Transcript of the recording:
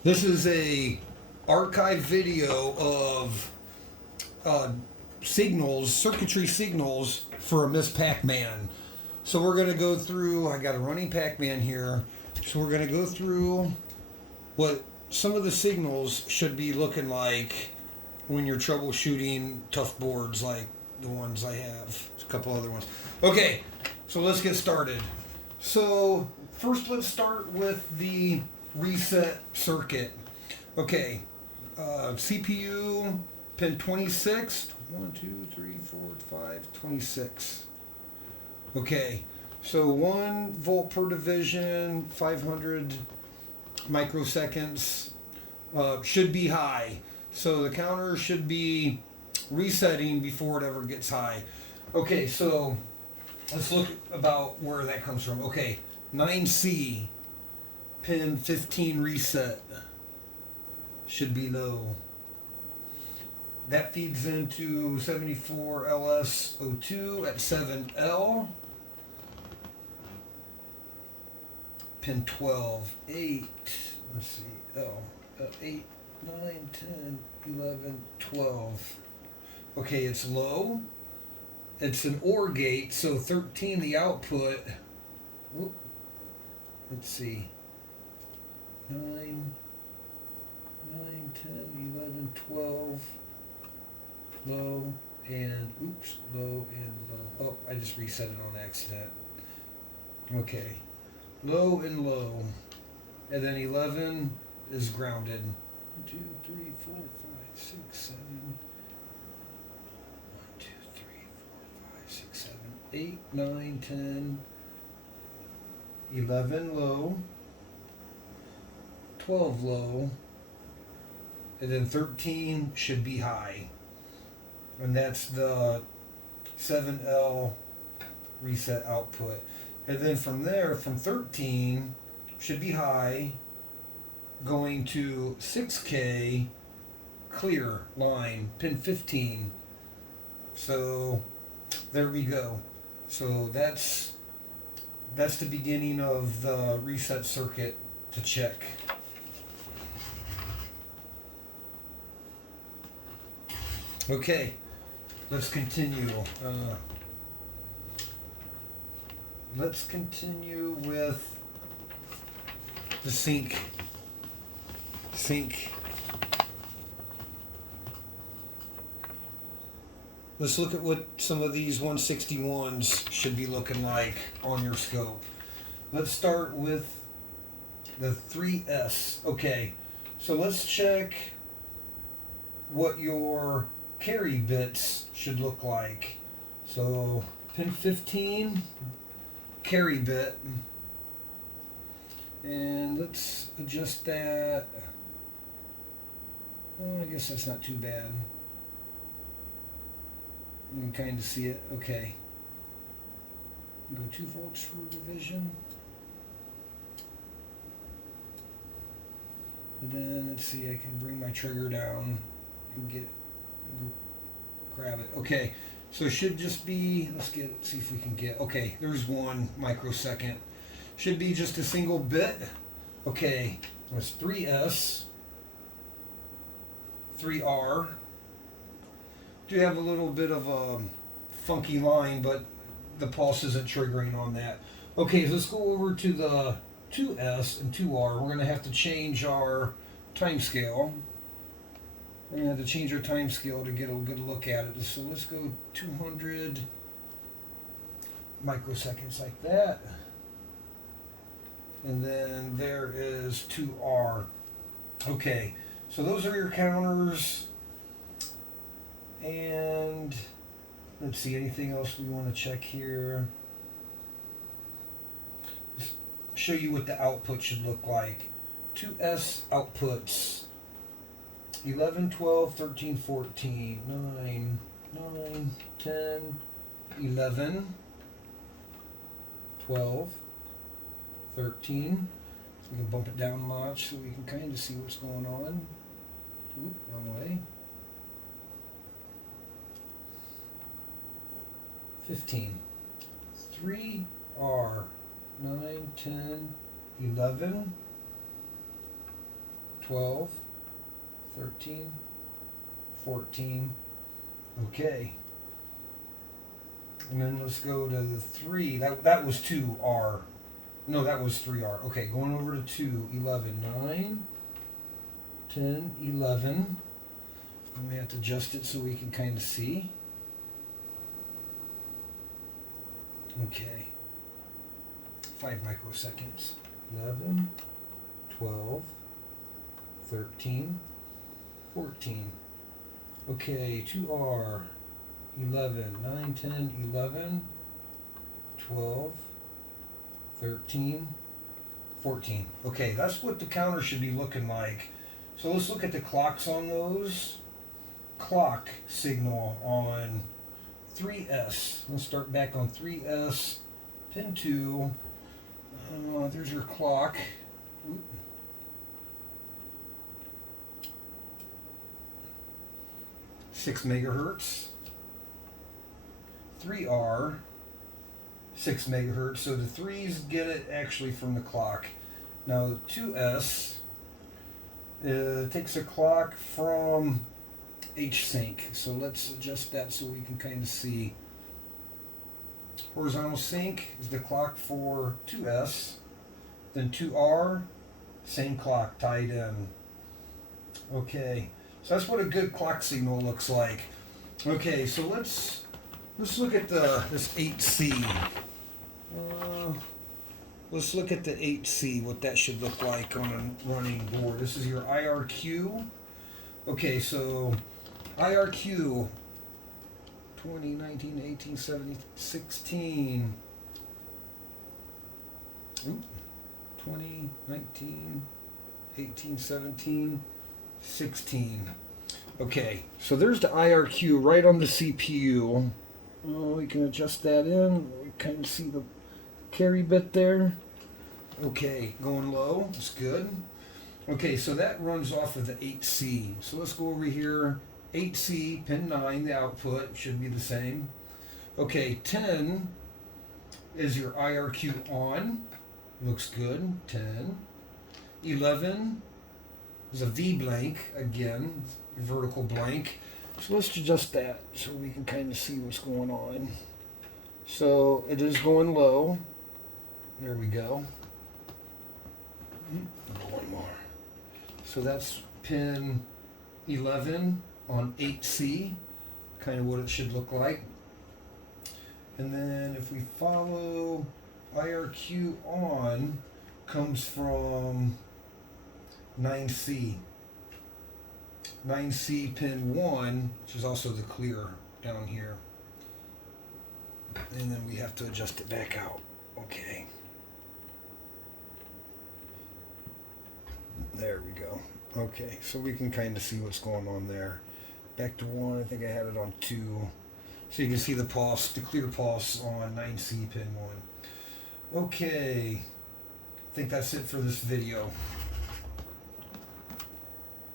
This is a archive video of signals, circuitry signals for a Miss Pac-Man. So we're gonna go through. I got a running Pac-Man here. So we're gonna go through what some of the signals should be looking like when you're troubleshooting tough boards like the ones I have. There's a couple other ones. Okay, so let's get started. So first, let's start with the reset circuit. Okay, CPU pin 26. 1, 2, 3, 4, 5, 26. Okay, so 1 volt per division, 500 microseconds should be high. So the counter should be resetting before it ever gets high. Okay, so let's look about where that comes from. Okay, 9C, pin 15 reset should be low. That feeds into 74LS02 at 7L. Pin 12, 8, let's see, L, 8, 9, 10, 11, 12. Okay, it's low. It's an OR gate, so 13 the output. Whoop. Let's see. 9, 10, 11, 12. Low and, oops, low and low. Oh, I just reset it on accident. Okay. Low and low. And then 11 is grounded. 1, 2, 3, 4, 5, 6, 7. 1, 2, 3, 4, 5, 6, 7, 8, 9, 10. 11 low. 12 low. And then 13 should be high. And that's the 7L reset output. And then from there, from 13 should be high, going to 6K clear line, pin 15. So there we go. So that's the beginning of the reset circuit to check. Okay, let's continue. Let's continue with the sync. Let's look at what some of these 161s should be looking like on your scope. Let's start with the 3S. Okay, so let's check what your carry bits should look like. So pin 15, carry bit, and let's adjust that. Well, I guess that's not too bad. You can kind of see it. Okay, go 2 volts per division, and then let's see, I can bring my trigger down and grab it. Okay, so it should just be, see if we can get, okay, there's 1 microsecond. Should be just a single bit. Okay, that's 3S, 3R. Do have a little bit of a funky line, but the pulse isn't triggering on that. Okay, so let's go over to the 2S and 2R. We're going to have to change our time scale. We're going to have to change our time scale to get a good look at it. So let's go 200 microseconds like that. And then there is 2R. Okay, so those are your counters. And let's see, anything else we want to check here? Just show you what the output should look like. 2S outputs. 11, 12, 13, 14, 9, 10, 11, 12, 13. So we can bump it down much so we can kind of see what's going on. Oop, wrong way. 15. 3R. 9, 10, 11, 12, 13, 14. Okay. And then let's go to the 3. That was 2R. No, that was 3R. Okay, going over to 2, 11, 9, 10, 11. And we have to adjust it so we can kind of see. Okay. 5 microseconds. 11, 12, 13, 14. Okay, 2R. 11, 9, 10, 11, 12, 13, 14. Okay, that's what the counter should be looking like. So let's look at the clocks on those. Clock signal on 3S. Let's start back on 3S. Pin 2. There's your clock. Oop. 6 megahertz. 3R, 6 megahertz. So the 3s get it actually from the clock. Now the 2S takes a clock from H-Sync. So let's adjust that so we can kind of see. Horizontal sync is the clock for 2S. Then 2R, same clock tied in. Okay, so that's what a good clock signal looks like. Okay, so let's look at this 8C. Let's look at the 8C, what that should look like on a running board. This is your IRQ. Okay, so IRQ 2019, 18, 17, 16. 2019, 18, 17, 16. Okay, so there's the IRQ right on the CPU. We can adjust that in. We kind of see the carry bit there. Okay, going low. That's good. Okay, so that runs off of the 8C. So let's go over here. 8C, pin 9, the output should be the same. Okay, 10 is your IRQ on. Looks good. 10. 11 is a V blank, again, vertical blank. So let's adjust that so we can kind of see what's going on. So it is going low. There we go. One more. So that's pin 11 on 8C, kind of what it should look like. And then if we follow, IRQ on comes from 9C. 9C pin 1, which is also the clear down here. And then we have to adjust it back out. Okay. There we go. Okay, so we can kind of see what's going on there. Back to 1, I think I had it on 2. So you can see the pulse, the clear pulse on 9C pin 1. Okay, I think that's it for this video.